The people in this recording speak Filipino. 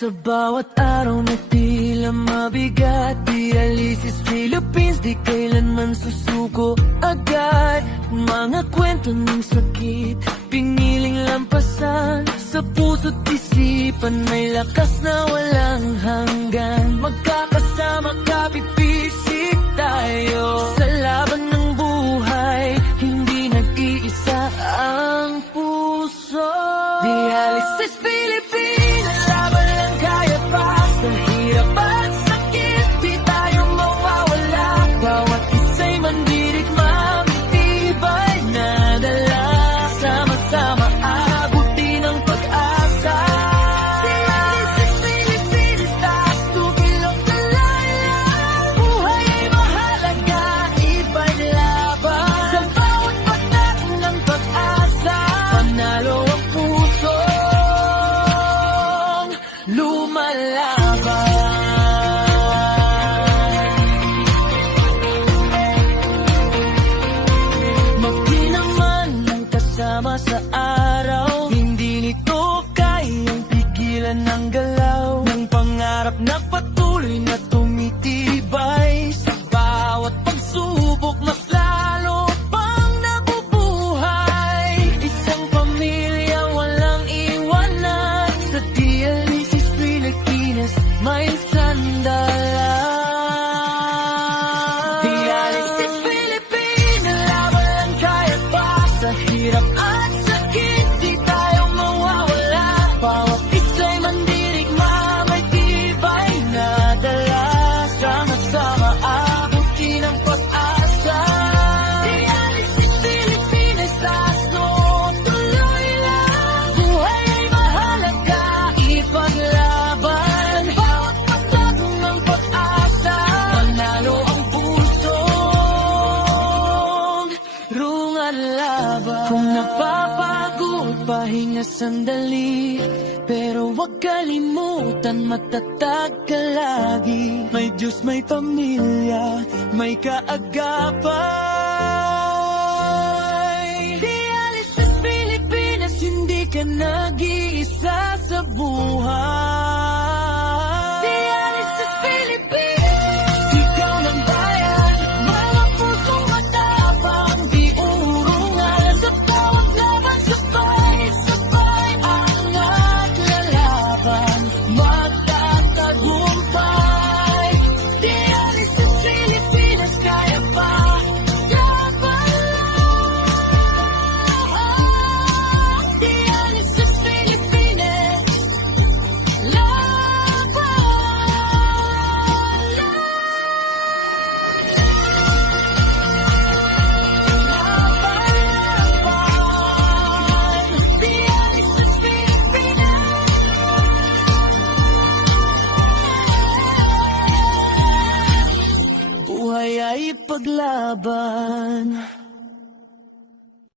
Sa bawat araw na tila mabigat, Dialysis Philippines, di kailanman susuko agad. Mga kwento ng sakit, piniling lampasan. Sa puso't isipan, may lakas na walang hanggan. Magkakasama, kapipisik tayo. Sa laban ng buhay, hindi nag-iisa ang puso. Dialysis Philippines, laban lang kaya pa. Sa hirap at sakit, di tayo mawawala. Bawat isa'y mandirigma, matibay na dala. Sama-sama abutin ang pag-asa. Dialysis Philippines, taas tubilong kalaya. Buhay ay mahalaga, ipaglaban. Sa bawat patak ng pag-asa, panalo ang pusong lumalaban. Magdinaman ng kasama sa araw, hindi nito kayang pigilan ng galaw ng pangarap na patuloy na tumitibay. Sa bawat pagsubok, mas lalo pang nabubuhay. Isang pamilya walang iwanan. Sa Dialysis Philippines, may sandala. Dialysis Philippines, laban lang kaya pa. Sa hirap at sakit, di tayo mawawala. Bawat isa'y mandirigma, may tibay na dala. Sama-sama abutin ang pag-asa. Dialysis Philippines, taas noon, tuloy lang. Buhay ay mahalaga, ipaglaban. Bawat patak ng pag-asa, panalo ang pusong rungan laban. Kung napapagod, pahinga sandali. Pero huwag kalimutan, matatag ka lagi. May Diyos, may pamilya, may kaagapay. Dialysis Philippines, hindi ka nag-iisa sa buhay. Dialysis Philippines, sigaw ng bayan, mga pusong matapang, di urungan. Sa bawat laban, sabay-sabay angat lalaban, magtatagumpay. Dialysis Philippines, kaya pa, laban lang. Dialysis Philippines, laban lang. Dialysis Philippines, buhay ay paglaban.